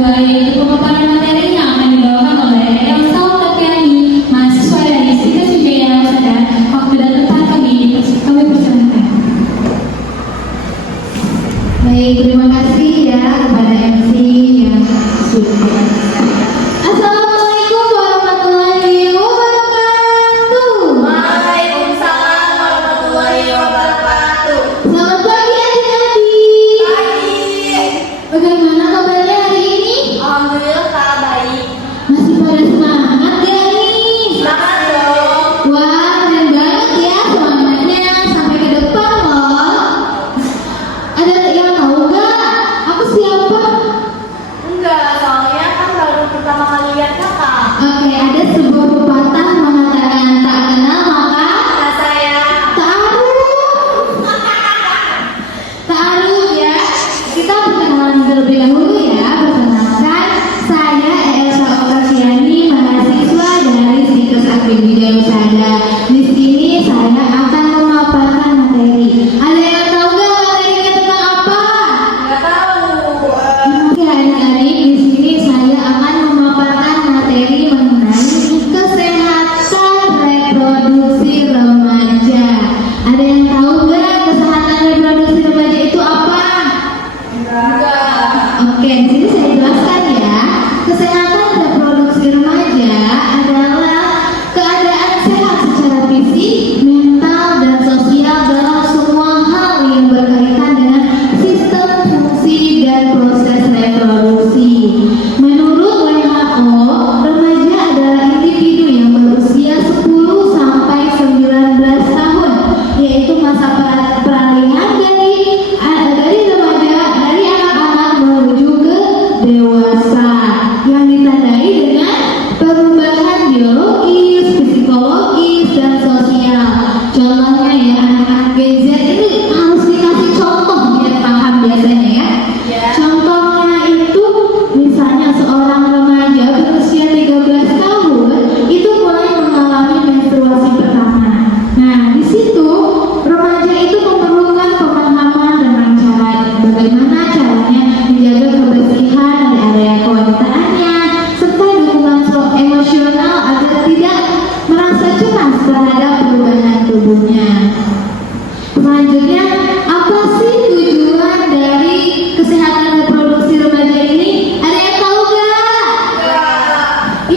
kedua yaitu pemaparan materi yang akan dibawakan oleh Elsa Tapiani, mahasiswa dari Sika Sujaya Sada. Waktu dan tempat kami persilakan. Baik, terima kasih ya kepada MC yang sudah. Assalamualaikum warahmatullahi wabarakatuh. Waalaikumsalam warahmatullahi wabarakatuh. Selamat pagi adik-adik. Pagi. Bagaimana kabarnya hari ini? Alhamdulillah Kak, baik. Masih pada semangat gak nih? Semangat dong. Wah, keren banget ya semangatnya sampai ke depan loh. Ada yang tahu gak? Aku siapa? Enggak, soalnya kan baru pertama kali lihat Kakak. Oke, ada sebuah pepatah mengatakan tak kenal maka Kak saya. ta'aruf. Ta'aruf ya. Kita perkenalan terlebih dahulu ya. Perkenalkan, saya Elsa Okasiani, mahasiswa dari Situs Akademi Wijaya Usada. Di sini saya akan memaparkan materi. Ada yang tahu gak materinya tentang apa? Enggak tahu. Oke adik-adik, di sini saya akan memaparkan materi mengenai kesehatan reproduksi remaja. Ada yang tahu nggak kesehatan reproduksi remaja itu apa? Enggak. Oke, di sini saya jelaskan ya. Kesehatan reproduksi remaja adalah keadaan sehat secara fisik, mental, dan sosial dalam semua hal yang berkaitan dengan sistem fungsi dan proses reproduksi. Menurut WHO, remaja adalah individu yang berusia 10 sampai 19 tahun, yaitu masa peralihan dari remaja, dari anak-anak menuju ke dewasa, yang ditandai dengan perubahan biologis, psikologis, dan sosial. Contohnya ya, anak-anak Gen Z ini harus dikasih contoh biar paham biasanya ya. Ya. Contohnya itu misalnya seorang remaja berusia 13 tahun itu mulai mengalami menstruasi pertama. Nah, di situ remaja itu memerlukan pemahaman tentang bagaimana caranya menjaga kebersihan di area kewanitaannya serta dukungan emosional agar tidak merasa cemas terhadap perubahan tubuhnya. Selanjutnya, apa sih tujuan dari kesehatan reproduksi remaja ini? Ada yang tahu gak?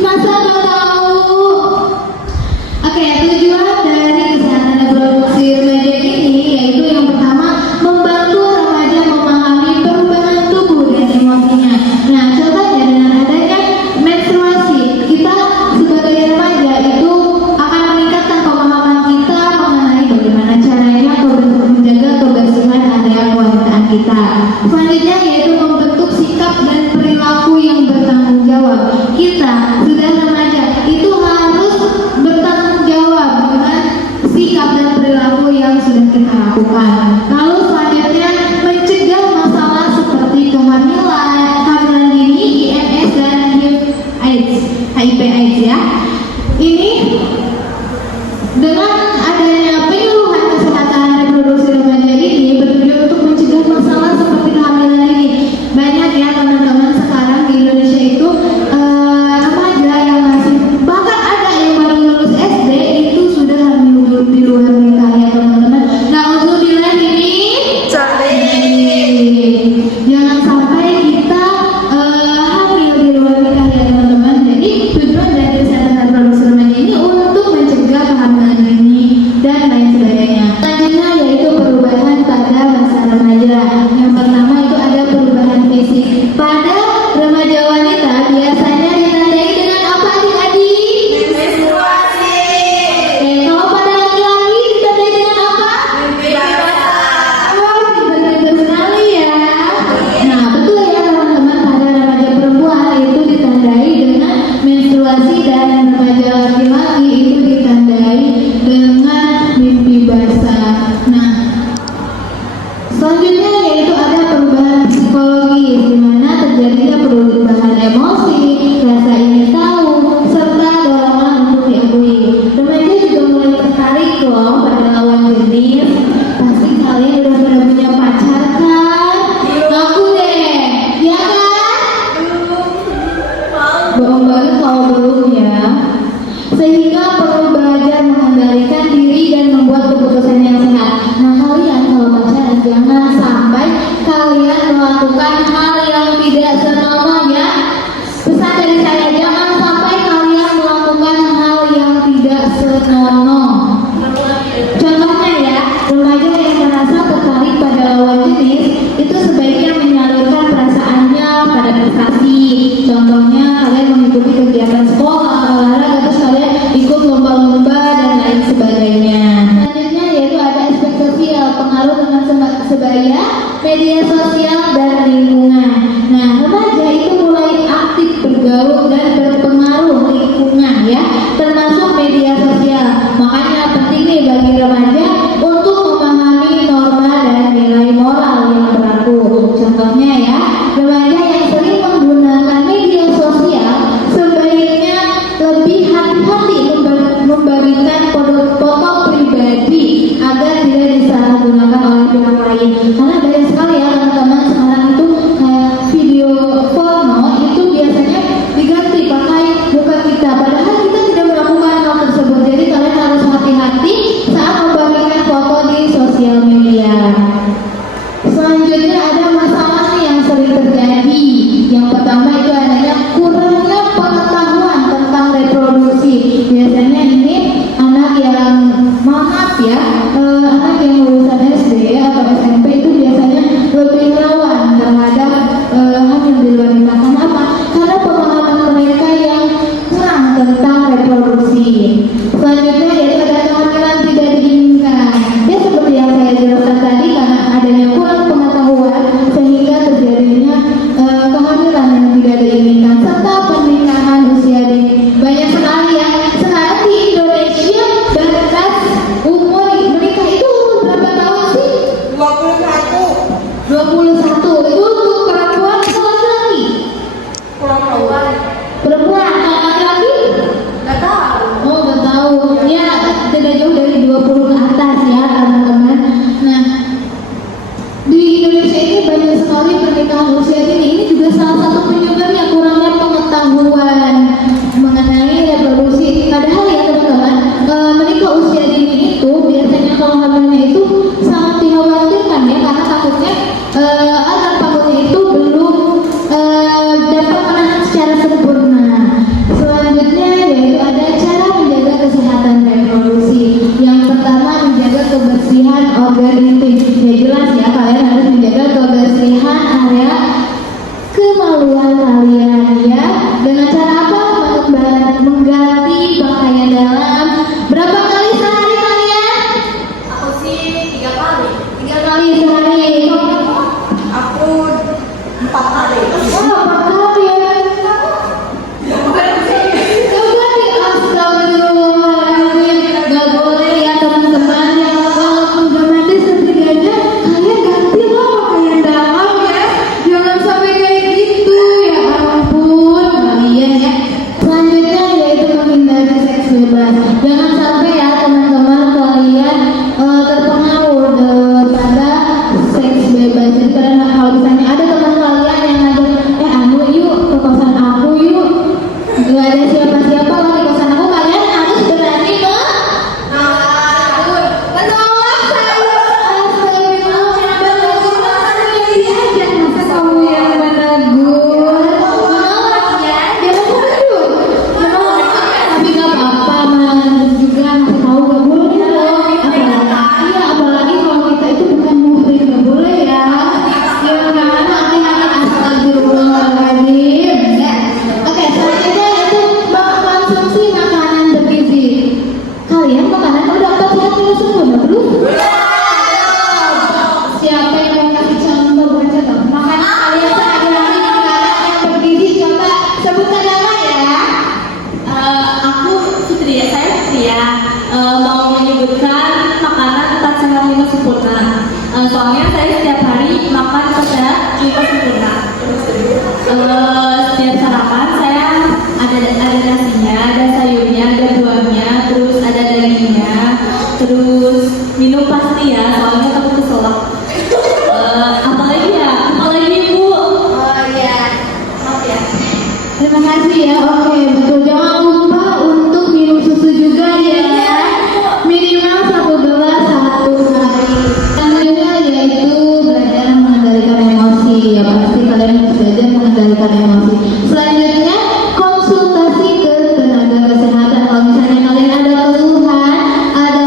Masa gak tahu? Oke, tujuan dari kesehatan reproduksi remaja ini yaitu yang pertama, membantu remaja memahami perubahan tubuh dan emosinya. Nah, contohnya dengan adanya menstruasi, kita sebagai remaja itu akan meningkatkan pemahaman kita mengenai bagaimana caranya menjaga kebersihan area kewanitaan kita. Selanjutnya yaitu membentuk sikap dan perilaku yang bertanggung jawab. Kita sudah remaja itu harus bertanggung jawab dengan sikap dan perilaku yang sudah kita lakukan. Lalu selanjutnya mencegah masalah seperti kehamilan dini, IMS, dan HIV/AIDS ya. Ini dengan adanya penyuluhan kesehatan reproduksi remaja ini bertujuan untuk mencegah masalah seperti kehamilan dini. Banyak ya teman-teman sekarang di Indonesia itu remaja yang masih, bahkan ada yang baru lulus SD itu sudah hamil di luar nikah ya teman-teman. Nauzubillah ini. Jangan sampai kita hamil di luar nikah ya teman-teman. Jadi tujuan dari kesehatan reproduksi remaja ini untuk mencegah kehamilan dini dan lain sebagainya. Selanjutnya yaitu perubahan pada masa remaja. Yang pertama itu ada perubahan fisik. Pada remaja wanita biasanya ditandai dengan apa adik-adik? Menstruasi. Kalau pada laki-laki ditandai dengan apa? Mimpi basah. Wah, betul sekali ya. Nah, betul ya teman-teman, pada remaja perempuan itu ditandai dengan menstruasi dan remaja laki-laki itu ditandai dengan mimpi basah. Nah, selanjutnya yaitu ada perubahan psikologis di mana terjadinya perubahan emosi, rasa ingin tahu, serta dorongan untuk diakui. Remaja juga mulai tertarik loh pada lawan jenis. Pasti kalian udah pernah punya pacar kan? Ngaku deh, ya kan? Contohnya kalian mengikuti kegiatan sekolah, olahraga, terus kalian ikut lomba-lomba dan lain sebagainya. Selanjutnya yaitu ada aspek sosial, pengaruh dengan sebaya, media sosial dan lingkungan. Nah, remaja itu mulai aktif bergaul dan berpengaruh lingkungan ya, termasuk media sosial. Makanya penting nih bagi remaja untuk memahami norma dan nilai moral yang berlaku. Contohnya ya, remaja yang sering menggunakan media sosial sebaiknya lebih hati-hati membagikan foto pribadi agar tidak disalahgunakan oleh pihak lain. Karena banyak sekali ya teman-teman sekarang itu kayak video porno itu biasanya diganti pakai muka kita, padahal kita tidak melakukan hal tersebut. Jadi kalian harus hati-hati saat membagikan foto di sosial media. Selanjutnya ada masalah nih yang sering terjadi. Yang pertama itu adanya kurangnya pengetahuan tentang reproduksi. Biasanya ini anak yang maaf ya, anak yang lulusan SD atau SMP itu biasanya lebih rawan terhadap hamil di luar nikah. Karena apa? Karena pemahaman mereka yang kurang tentang reproduksi. Selanjutnya yaitu ada kehamilan tidak diinginkan. Ya seperti yang saya jelaskan tadi, karena adanya kurang pengetahuan sehingga terjadinya kehamilan yang tidak diinginkan serta pernikahan usia dini. Banyak sekali ya. Sekarang di Indonesia batas umur menikah itu berapa tahun sih? 21. 21. Itu untuk perempuan atau laki-laki? Perempuan. Perempuan. Kalau laki-laki? Gak tahu. Oh, nggak tahu. Ya, tidak jauh dari 20 ke atas ya, teman-teman. Nah, di Indonesia ini banyak sekali pernikahan usia dini. Ini juga salah satu penyebabnya kurangnya pengetahuan mengenai reproduksi. Padahal ya teman-teman, menikah usia dini itu biasanya kalau hamilnya itu sangat dikhawatirkan ya, karena takutnya anak takutnya itu belum dapat menahan secara sempurna. Selanjutnya yaitu ada cara menjaga kesehatan reproduksi. Yang pertama menjaga kebersihan organ intim. Ya jelas ya, kalian harus menjaga kebersihan area kemaluan kalian ya. Dengan cara apa? Mengganti pakaian dalam. Berapa kali sehari kalian? Aku sih 3 kali. 3 kali sehari. Aku 4 kali. Oh, 4 kali ya. Coba nih, astagfirullahaladzim. Gak boleh ya teman-teman. Ya walaupun udah mandi setidaknya kalian gantilah pakaian dalam ya. Jangan sampai kayak gitu ya ampun kalian ya. Selanjutnya yaitu menghindari seks bebas. Jangan sampai ya teman-teman kalian terpengaruh pada seks bebas. Jadi karena kalau misalnya ada teman kalian yang ngajak, anu yuk ke kosan aku yuk. Gak ada siapa-siapa lah di kosan aku, kalian harus berani menolak saya. Astagfirullahaladzim. Masa kamu yang menegur? Menolak ya, jangan menegur. Menolak, tapi gak apa-apa, menolak juga ngasih tahu gak boleh loh. Apalagi kalau kita itu bukan muhrim, gak boleh ya. Ya kan, hati-hati, astagfirullahaladzim. Ya. Oke, selanjutnya yaitu mengkonsumsi makanan bergizi. Kalian makanan udah sehat dulu semua, belum? Siapa yang mau kasih contoh buat contoh? Makanan kalian sehari-hari makanan yang bergizi, coba sebutkan nama ya. Aku Fitria, saya Fitria mau menyebutkan makanan 4 sehat 5 sempurna. Soalnya saya setiap hari makan 4 sehat 5 sempurna. Setiap sarapan saya ada nasinya, ada sayurnya, ada buahnya, terus ada dagingnya, terus minum pasti ya, soalnya takut keselak. Apalagi Bu? Oh iya, maaf ya. Terima kasih ya. Oke, betul. Jangan lupa untuk minum susu juga ya. Minimal 1 gelas 1 hari. Selanjutnya yaitu belajar mengendalikan emosi. Ya pasti kalian harus belajar mengendalikan emosi. Selanjutnya konsultasi ke tenaga kesehatan. Kalau misalnya kalian ada keluhan, ada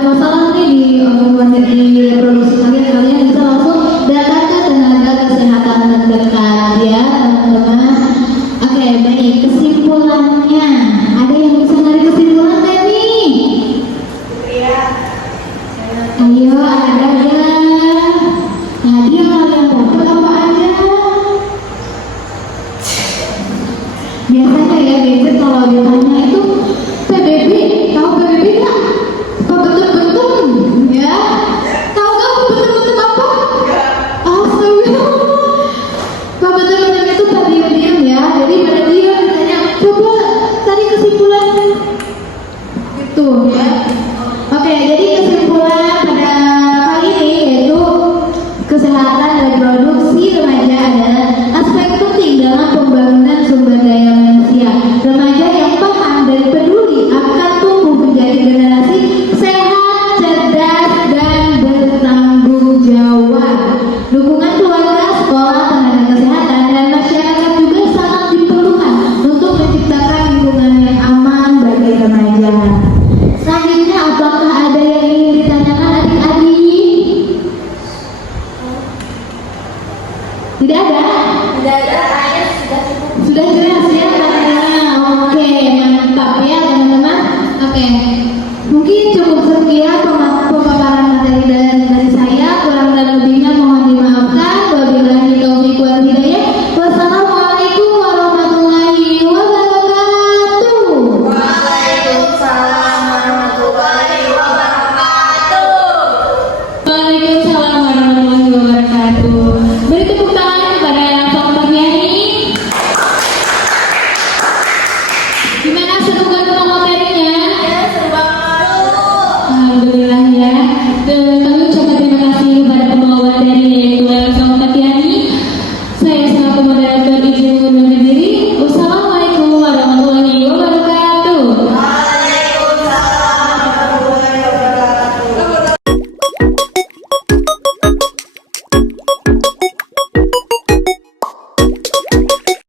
masalah nih di organ reproduksi kalian bisa langsung datang ke tenaga kesehatan terdekat ya teman-teman. Biasanya ya gadget kalau ditanya itu PBB, tahu PBB nggak? Apa bentuk-bentuk? Ya, tahu nggak bentuk-bentuk apa? Astagfirullah. Pak bentuk-bentuk itu pada diam-diam ya. Jadi pada diam ditanya, coba tadi kesimpulannya. Itu ya. Oke, jadi kesimpulan pada kali ini yaitu kesehatan reproduksi remaja adalah aspek penting dalam pembangunan sumber daya manusia. Remaja yang paham dan peduli akan tumbuh menjadi generasi sehat, cerdas, dan bertanggung jawab. Dukungan keluarga, sekolah, tenaga kesehatan, dan masyarakat juga sangat diperlukan untuk menciptakan lingkungan yang aman bagi remaja. Selanjutnya, apakah ada yang ingin ditanyakan adik-adik? Tidak ada? Tidak ada, ayah sudah cukup. Sudah jelas ya materinya. Oke, mantap ya teman-teman. Oke, mungkin cukup sekian.